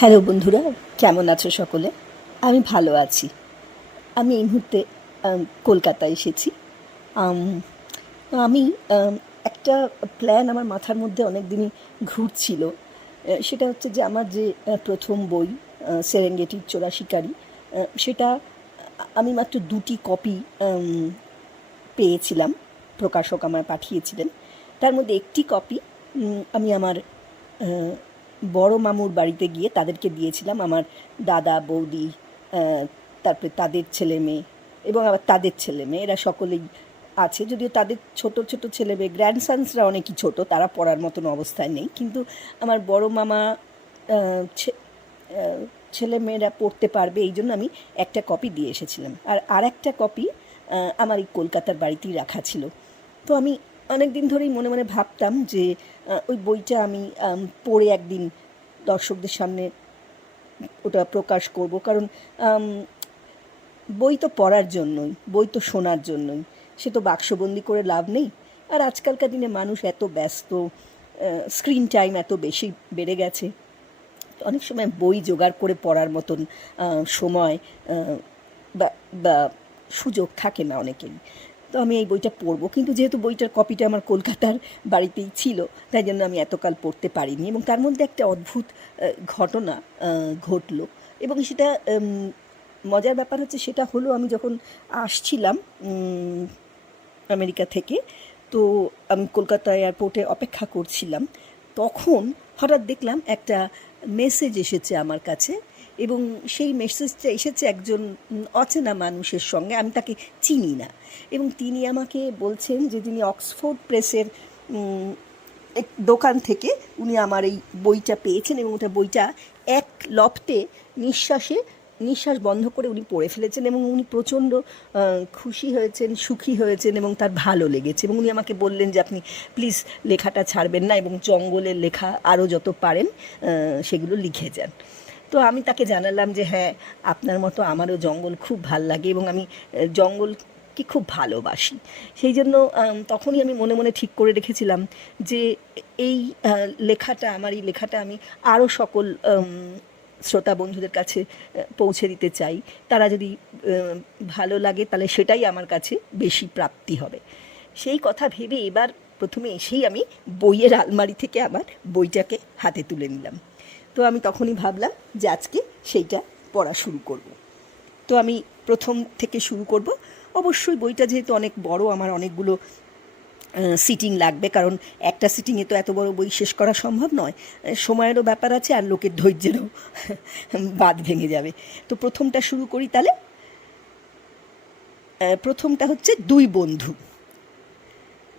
Hello বন্ধুরা, কেমন আছো সকলে? আমি ভালো আছি। আমি এই মুহূর্তে কলকাতায় এসেছি। আমি একটা প্ল্যান আমার মাথার মধ্যে অনেক দিনই ঘুরছিল সেটা হচ্ছে যে আমার যে প্রথম বই সেরেঙ্গেটির চোরা শিকারি সেটা, আমি মাত্র দুটি কপি পেয়েছিলাম। প্রকাশক আমার পাঠিয়েছিলেন। তার মধ্যে একটি কপি আমি আমার বড় মামুর বাড়িতে গিয়ে তাদেরকে দিয়েছিলাম, আমার দাদা, বৌদি তারপরে তাদের ছেলে মেয়ে এবং আবার তাদের ছেলে মেয়ে। এরা সকলেই আছে, যদিও তাদের ছোট ছোট ছেলে মেয়ে গ্র্যান্ডসান্সরা অনেকই ছোট, তারা পড়ার মতন অবস্থায় নেই। কিন্তু আমার বড় মামা ছেলে মেয়েরা পড়তে পারবে, এই জন্য আমি একটা কপি দিয়ে এসেছিলাম। আর আর একটা কপি আমার এই কলকাতার বাড়িতেই রাখা ছিল। তো আমি অনেক দিন ধরেই মনে মনে ভাবতাম যে ওই বইটা আমি পড়ে একদিন দর্শকদের সামনে ওটা প্রকাশ করব। কারণ বই তো পড়ার জন্যই, বই তো শোনার জন্যই। সে তো বাক্সবন্দি করে লাভ নেই। আর আজকালকার দিনে মানুষ এত ব্যস্ত স্ক্রিন টাইম এত বেশি বেড়ে গেছে। অনেক সময় বই জোগাড় করে পড়ার মতন সময় বা সুযোগ থাকে না অনেকেরই। তো আমি এই বইটা পড়ব। কিন্তু যেহেতু বইটার কপিটা আমার কলকাতার বাড়িতেই ছিল, তাই জন্য আমি এতকাল পড়তে পারিনি এবং তার মধ্যে একটা অদ্ভুত ঘটনা ঘটলো। এবং সেটা মজার ব্যাপার হচ্ছে সেটা হলো আমি যখন আসছিলাম আমেরিকা থেকে, তো আমি কলকাতা এয়ারপোর্টে অপেক্ষা করছিলাম। তখন হঠাৎ দেখলাম একটা মেসেজ এসেছে আমার কাছে এবং সেই মেসেজটা এসেছে একজন অচেনা মানুষের সঙ্গে, আমি তাকে চিনি না। এবং তিনি আমাকে বলছেন যে তিনি অক্সফোর্ড প্রেসের এক দোকান থেকে উনি আমার এই বইটা পেয়েছেন এবং ওটা বইটা এক লফটে নিঃশ্বাসে, নিঃশ্বাস বন্ধ করে উনি পড়ে ফেলেছেন এবং উনি প্রচণ্ড খুশি হয়েছেন, সুখী হয়েছেন এবং তার ভালো লেগেছে। এবং উনি আমাকে বললেন যে, আপনি প্লিজ লেখাটা ছাড়বেন না এবং জঙ্গলের লেখা আরও যত পারেন সেগুলো লিখে যান। তো আমি তাকে জানালাম যে হ্যাঁ আপনার মতো আমারও জঙ্গল খুব ভালো লাগে এবং আমি আহ, জঙ্গলকে খুব ভালোবাসি। সেই জন্য তখনই আমি মনে মনে ঠিক করে রেখেছিলাম যে এই লেখাটা আমার এই লেখাটা আমি আরও সকল শ্রোতা বন্ধুদের কাছে পৌঁছে দিতে চাই। তারা যদি ভালো লাগে তাহলে সেটাই আমার কাছে বেশি প্রাপ্তি হবে। সেই কথা ভেবে এবার প্রথমে এসেই আমি বইয়ের আলমারি থেকে আমার বইটাকে হাতে তুলে নিলাম। তো আমি তখনই ভাবলাম যে আজকে সেইটা পড়া শুরু করব। তো আমি প্রথম থেকে শুরু করব। অবশ্যই বইটা যেহেতু অনেক বড়, আমার অনেকগুলো সিটিং লাগবে, কারণ একটা সিটিংয়ে তো এত বড় বই শেষ করা সম্ভব নয়। সময়েরও ব্যাপার আছে আর লোকের ধৈর্যেরও বাদ ভেঙে যাবে। তো প্রথমটা শুরু করি তাহলে। প্রথমটা হচ্ছে দুই বন্ধু।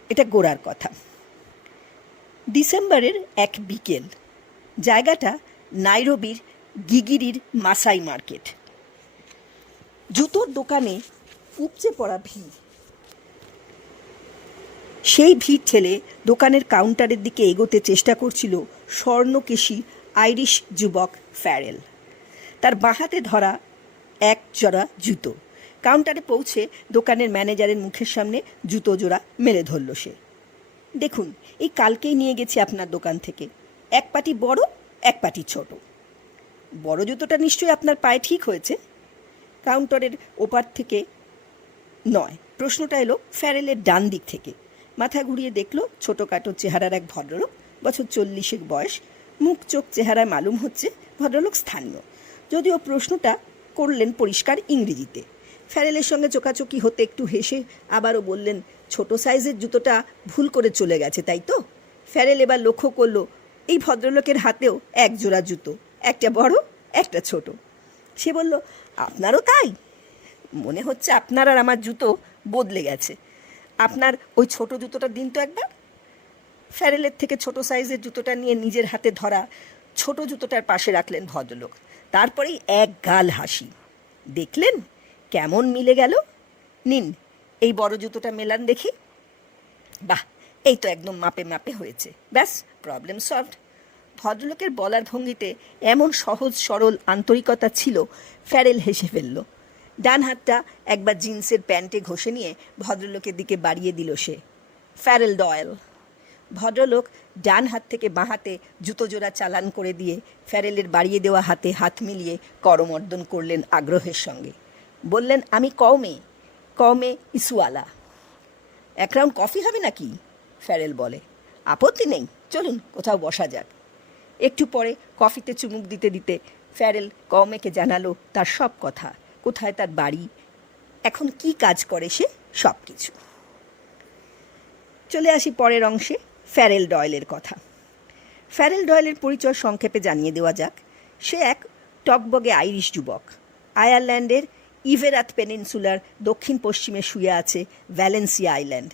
এটা গোড়ার কথা। ডিসেম্বরের এক বিকেল জায়গাটা নাইরোবির গিগিরির মাসাই মার্কেট। জুতোর দোকানে উপচে পড়া ভিড়। সেই ভিড় ঠেলে দোকানের কাউন্টারের দিকে এগোতে চেষ্টা করছিল স্বর্ণকেশী আইরিশ যুবক ফ্যারেল। তার বাঁহাতে ধরা এক জোড়া জুতো। কাউন্টারে পৌঁছে দোকানের ম্যানেজারের মুখের সামনে জুতো জোড়া মেলে ধরল সে। দেখুন, এই কালকেই নিয়ে গেছি আপনার দোকান থেকে। এক পাটি বড়, এক পাটি ছোট। বড় জুতোটা নিশ্চয়ই আপনার পায়ে ঠিক হয়েছে। কাউন্টারের ওপার থেকে নয়, প্রশ্নটা এলো ফ্যারেলের ডান দিক থেকে। মাথা ঘুরিয়ে দেখল ছোটোখাটো চেহারার এক ভদ্রলোক, বছর চল্লিশেক বয়স। মুখ চোখ চেহারায় মালুম হচ্ছে, ভদ্রলোক স্থানীয়। যদিও প্রশ্নটা করলেন পরিষ্কার ইংরেজিতে। ফ্যারেলের সঙ্গে চোকাচোকি হতে একটু হেসে আবারও বললেন, ছোট সাইজের জুতোটা ভুল করে চলে গেছে, তাই তো? ফ্যারেল এবার লক্ষ্য করল এই ভদ্রলোকের হাতেও এক জোড়া জুতো, একটা বড়, একটা ছোট। সে বলল, আপনারও তাই? মনে হচ্ছে আপনার আর আমার জুতো বদলে গেছে। আপনার ওই ছোট জুতোটা দিন তো একবার। ফ্যারেলের থেকে ছোট সাইজের জুতোটা নিয়ে নিজের হাতে ধরা ছোট জুতোটার পাশে রাখলেন ভদ্রলোক। তারপরেই এক গাল হাসি। দেখলেন? কেমন মিলে গেল? নিন, এই বড় জুতোটা মেলান দেখি। বাহ! এই তো একদম মাপে মাপে হয়েছে। ব্যাস প্রবলেম সলভড ভদ্রলোকের বলার ভঙ্গিতে এমন সহজ, সরল আন্তরিকতা ছিল, ফ্যারেল হেসে ফেলল। ডান হাতটা একবার জিন্সের প্যান্টে ঘষে নিয়ে ভদ্রলোকের দিকে বাড়িয়ে দিল সে। Ferrel Doyle. ভদ্রলোক ডান হাত থেকে বাঁ হাতে জুতো জোড়া চালান করে দিয়ে ফ্যারেলের বাড়িয়ে দেওয়া হাতে হাত মিলিয়ে করমর্দন করলেন আগ্রহের সঙ্গে। বললেন, আমি কমে কমে ইসুয়ালা এক রাউন্ড কফি হবে নাকি? ফ্যারেল বলে। আপত্তি নেই, চলুন কোথাও বসা যাক। একটু পরে কফিতে চুমুক দিতে দিতে ফ্যারেল কমেকে জানালো তার সব কথা, কোথায় তার বাড়ি, এখন কি কাজ করে সে সব কিছু চলে আসি পরের অংশে, ফ্যারেল ডয়েলের কথা। ফ্যারেল ডয়েলের পরিচয় সংক্ষেপে জানিয়ে দেওয়া যাক। সে এক টকবগে আইরিশ যুবক। আয়ারল্যান্ডের ইভেরাত পেনিনসুলার দক্ষিণ পশ্চিমে শুয়ে আছে ভ্যালেন্সিয়া আইল্যান্ড।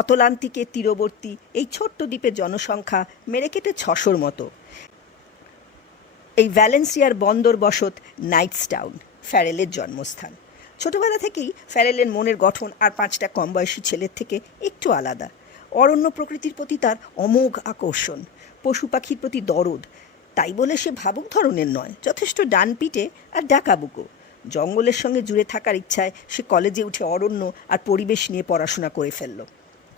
অতলান্তিকের তীরবর্তী এই ছোট্ট দ্বীপের জনসংখ্যা মেরে কেটে ছশোর মতো। এই ভ্যালেন্সিয়ার বন্দর বসত নাইটস টাউন, ফ্যারেলের জন্মস্থান। ছোটবেলা থেকেই ফ্যারেলের মনের গঠন আর পাঁচটা কম বয়সী ছেলের থেকে একটু আলাদা। অরণ্য প্রকৃতির প্রতি তার অমোঘ আকর্ষণ, পশু পাখির প্রতি দরদ, তাই বলে সে ভাবুক ধরনের নয়, যথেষ্ট ডান পিটে আর ডাকাবুকো। জঙ্গলের সঙ্গে জুড়ে থাকার ইচ্ছায় সে কলেজে উঠে অরণ্য আর পরিবেশ নিয়ে পড়াশোনা করে ফেলল।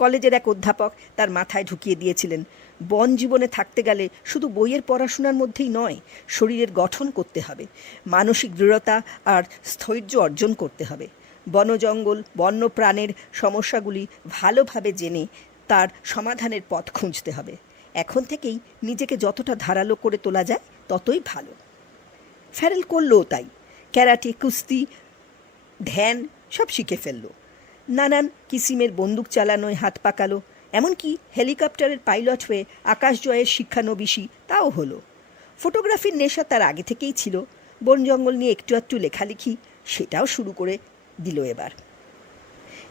কলেজের এক অধ্যাপক তার মাথায় ঢুকিয়ে দিয়েছিলেন। বন জীবনে থাকতে গেলে শুধু বইয়ের পড়াশোনার মধ্যেই নয়, শরীরের গঠন করতে হবে, মানসিক দৃঢ়তা আর স্থৈর্য অর্জন করতে হবে। বনজঙ্গল বন্য প্রাণের সমস্যাগুলি ভালোভাবে জেনে তার সমাধানের পথ খুঁজতে হবে। এখন থেকেই নিজেকে যতটা ধারালো করে তোলা যায়, ততই ভালো। ফ্যারেল করলও তাই। ক্যারাটে, কুস্তি, ধ্যান সব শিখে ফেলল। নানান কিসিমের বন্দুক চালানোয় হাত পাকালো, এমনকি হেলিকপ্টারের পাইলট হয়ে আকাশ জয়ের শিক্ষানবিশি তাও হলো। ফটোগ্রাফির নেশা তার আগে থেকেই ছিল, বন জঙ্গল নিয়ে একটু একটু লেখালেখি সেটাও শুরু করে দিল এবার।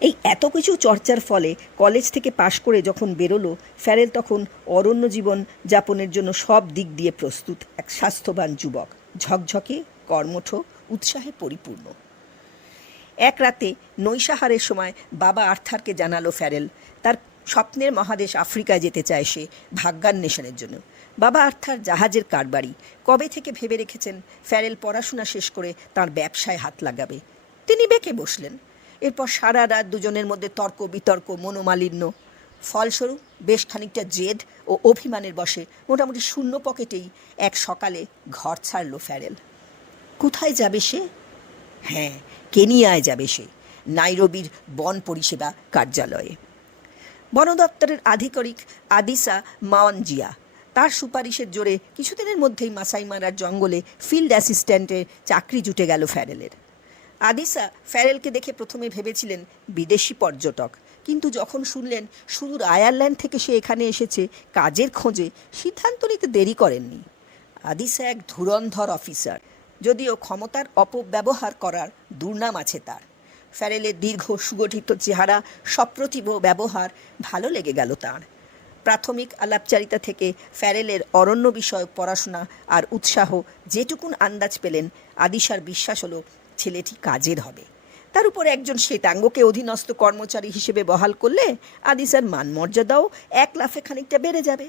এই এত কিছু চর্চার ফলে কলেজ থেকে পাশ করে যখন বেরোলো ফ্যারেল তখন অরণ্য জীবন যাপনের জন্য সব দিক দিয়ে প্রস্তুত এক স্বাস্থ্যবান যুবক। ঝকঝকে, কর্মঠ, উৎসাহে পরিপূর্ণ। এক রাতে নৈশাহারের সময় বাবা আর্থারকে জানালো ফ্যারেল। তার স্বপ্নের মহাদেশ আফ্রিকায় যেতে চায় সে ভাগ্যান্বেষণের জন্য। বাবা আর্থার জাহাজের কারবারি। কবে থেকে ভেবে রেখেছেন ফ্যারেল পড়াশোনা শেষ করে তার ব্যবসায় হাত লাগাবে? তিনি বেঁকে বসলেন। এরপর সারা রাত দুজনের মধ্যে তর্ক, বিতর্ক, মনোমালিন্য। ফলস্বরূপ বেশ খানিকটা জেদ ও অভিমানের বসে মোটামুটি শূন্য পকেটেই এক সকালে ঘর ছাড়ল ফ্যারেল। কোথায় যাবে সে? হ্যাঁ কেনিয়ায় যাবে সে, নাইরোবির বন পরিষেবা কার্যালয়ে। বন দপ্তরের আধিকারিক আদিসা মাওয়ানজিয়া তার সুপারিশের জোরে কিছুদিনের মধ্যেই মাসাই মারার জঙ্গলে ফিল্ড অ্যাসিস্ট্যান্টের চাকরি জুটে গেল ফ্যারেলের। আদিসা ফ্যারেলকে দেখে প্রথমে ভেবেছিলেন বিদেশি পর্যটক, কিন্তু যখন শুনলেন সুদূর আয়ারল্যান্ড থেকে সে এখানে এসেছে, কাজের খোঁজে সিদ্ধান্ত নিতে দেরি করেননি। আদিসা এক ধুরন্ধর অফিসার যদিও ক্ষমতার অপব্যবহার করার দুর্নাম আছে তার। ফ্যারেলের দীর্ঘ সুগঠিত চেহারা, সপ্রতিভ ব্যবহার ভালো লেগে গেল তার। প্রাথমিক আলাপচারিতা থেকে ফ্যারেলের অরণ্য বিষয়ক পড়াশোনা আর উৎসাহ যেটুকুন আন্দাজ পেলেন, আদিশার বিশ্বাস হলো ছেলেটি কাজের হবে। তার উপর একজন শ্বেতাঙ্গকে অধীনস্থ কর্মচারী হিসেবে বহাল করলে আদিসার মান মর্যাদাও এক লাফে খানিকটা বেড়ে যাবে।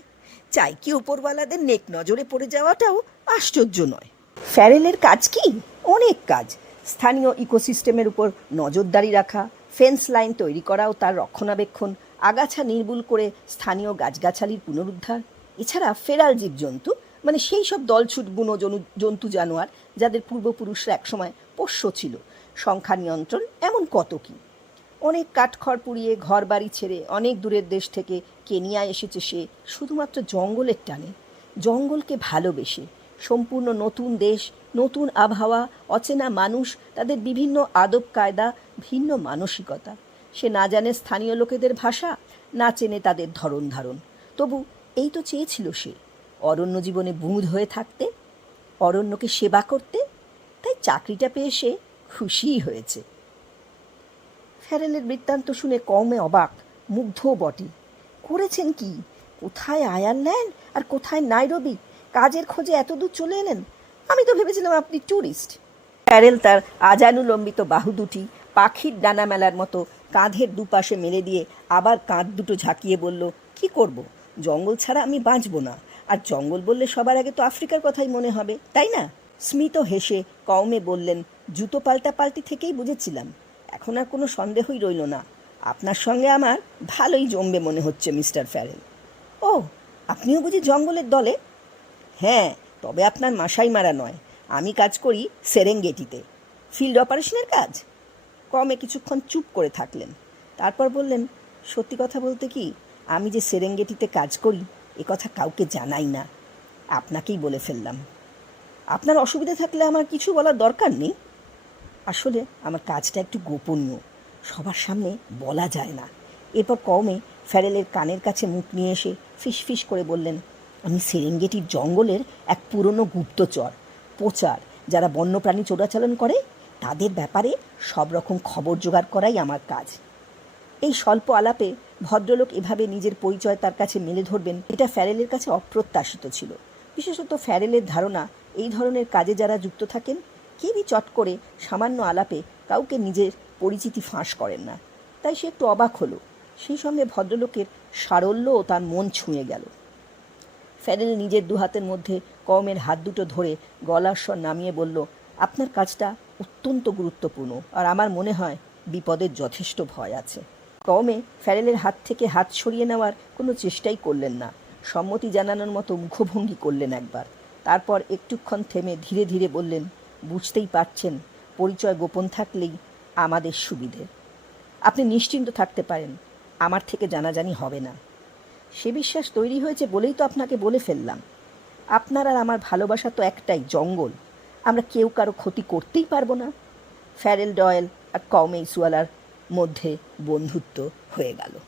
চাই কি উপরওয়ালাদের নেক নজরে পড়ে যাওয়াটাও আশ্চর্য নয়। ফ্যারেলের কাজ কি? অনেক কাজ। স্থানীয় ইকোসিস্টেমের উপর নজরদারি রাখা, ফেন্স লাইন তৈরি করাও তার রক্ষণাবেক্ষণ, আগাছা নির্মূল করে স্থানীয় গাছগাছালির পুনরুদ্ধার। এছাড়া ফেরাল জীবজন্তু মানে সেই সব দলছুট বুনো জনু- জন্তু জানোয়ার, যাদের পূর্বপুরুষরা একসময় পোষ্য ছিল। সংখ্যা নিয়ন্ত্রণ এমন কত কি? অনেক কাঠখড় পুড়িয়ে ঘর বাড়ি ছেড়ে অনেক দূরের দেশ থেকে কেনিয়া এসেছে সে শুধুমাত্র জঙ্গলের টানে। জঙ্গলকে ভালোবেসে সম্পূর্ণ নতুন দেশ, নতুন আবহাওয়া, অচেনা মানুষ, তাদের বিভিন্ন আদব কায়দা, ভিন্ন মানসিকতা। সে না জানে স্থানীয় লোকেদের ভাষা, না চেনে তাদের ধরন ধারণ। তবু এই তো চেয়েছিল সে, অরণ্য জীবনে বুঁদ হয়ে থাকতে, অরণ্যকে সেবা করতে, তাই চাকরিটা পেয়ে সে খুশিই হয়েছে। ফ্যারেলের বৃত্তান্ত শুনে কমে অবাক, মুগ্ধও বটে। করেছেন কি? কোথায় আয়ারল্যান্ড আর কোথায় নাইরবি? কাজের খোঁজে এত দূর চলে এলেন? আমি তো ভেবেছিলাম আপনি ট্যুরিস্ট প্যারেল তার আজানুলম্বিত বাহু দুটি পাখির ডানা মেলার মতো কাঁধের দুপাশে মেলে দিয়ে আবার কাঁধ দুটো ঝাঁকিয়ে বলল, কি করব? জঙ্গল ছাড়া আমি বাঁচব না। আর জঙ্গল বললে সবার আগে তো আফ্রিকার কথাই মনে হবে, তাই না? স্মিত হেসে কওমে বললেন, জুতো পাল্টা পাল্টি থেকেই বুঝেছিলাম। এখন আর কোনো সন্দেহই রইল না। আপনার সঙ্গে আমার ভালোই জমবে মনে হচ্ছে, মিস্টার ফ্যারেল। ও, আপনিও বুঝি জঙ্গলের দলে? হ্যাঁ তবে আপনার মাসাই মারা নয়। আমি কাজ করি সেরেঙ্গেটিতে। ফিল্ড অপারেশনের কাজ? কমে কিছুক্ষণ চুপ করে থাকলেন। তারপর বললেন, সত্যি কথা বলতে কি, আমি যে সেরেঙ্গেটিতে কাজ করি, এ কথা কাউকে জানাই না। আপনাকেই বলে ফেললাম। আপনার অসুবিধা থাকলে আমার কিছু বলার দরকার নেই? আসলে আমার কাজটা একটু গোপনীয়। সবার সামনে বলা যায় না। এরপর কমে ফ্যারেলের কানের কাছে মুখ নিয়ে এসে ফিস ফিস করে বললেন আমি সেরেঙ্গেটির জঙ্গলের এক পুরনো গুপ্তচর প্রচার যারা বন্যপ্রাণী চোরাচালান করে, তাদের ব্যাপারে সব রকম খবর জোগাড় করাই আমার কাজ। এই স্বল্প আলাপে ভদ্রলোক এভাবে নিজের পরিচয় তার কাছে মেলে ধরবেন, এটা ফ্যারেলের কাছে অপ্রত্যাশিত ছিল। বিশেষত ফ্যারেলের ধারণা, এই ধরনের কাজে যারা যুক্ত থাকেন, কেউই চট করে সামান্য আলাপে কাউকে নিজের পরিচিতি ফাঁস করেন না। তাই সে একটু অবাক হলো। সেই সঙ্গে ভদ্রলোকের সারল্যও তার মন ছুঁয়ে গেল। ফ্যারেল নিজের দু হাতের মধ্যে কমের হাত দুটো ধরে গলার স্বর নামিয়ে বলল, আপনার কাজটা অত্যন্ত গুরুত্বপূর্ণ আর আমার মনে হয় বিপদের যথেষ্ট ভয় আছে কমে ফ্যারেলের হাত থেকে হাত সরিয়ে নেওয়ার কোনো চেষ্টাই করলেন না। সম্মতি জানানোর মতো মুখভঙ্গি করলেন একবার। তারপর একটুক্ষণ থেমে ধীরে ধীরে বললেন, বুঝতেই পারছেন, পরিচয় গোপন থাকলেই আমাদের সুবিধে। আপনি নিশ্চিন্ত থাকতে পারেন, আমার থেকে জানাজানি হবে না। সে বিশ্বাস তৈরি হয়েছে বলেই তো আপনাকে বলে ফেললাম। আপনার আর আমার ভালোবাসা তো একটাই, জঙ্গল। আমরা কেউ কারও ক্ষতি করতেই পারব না। ফ্যারেল ডয়েল আর কমে ইসুয়ালার মধ্যে বন্ধুত্ব হয়ে গেল।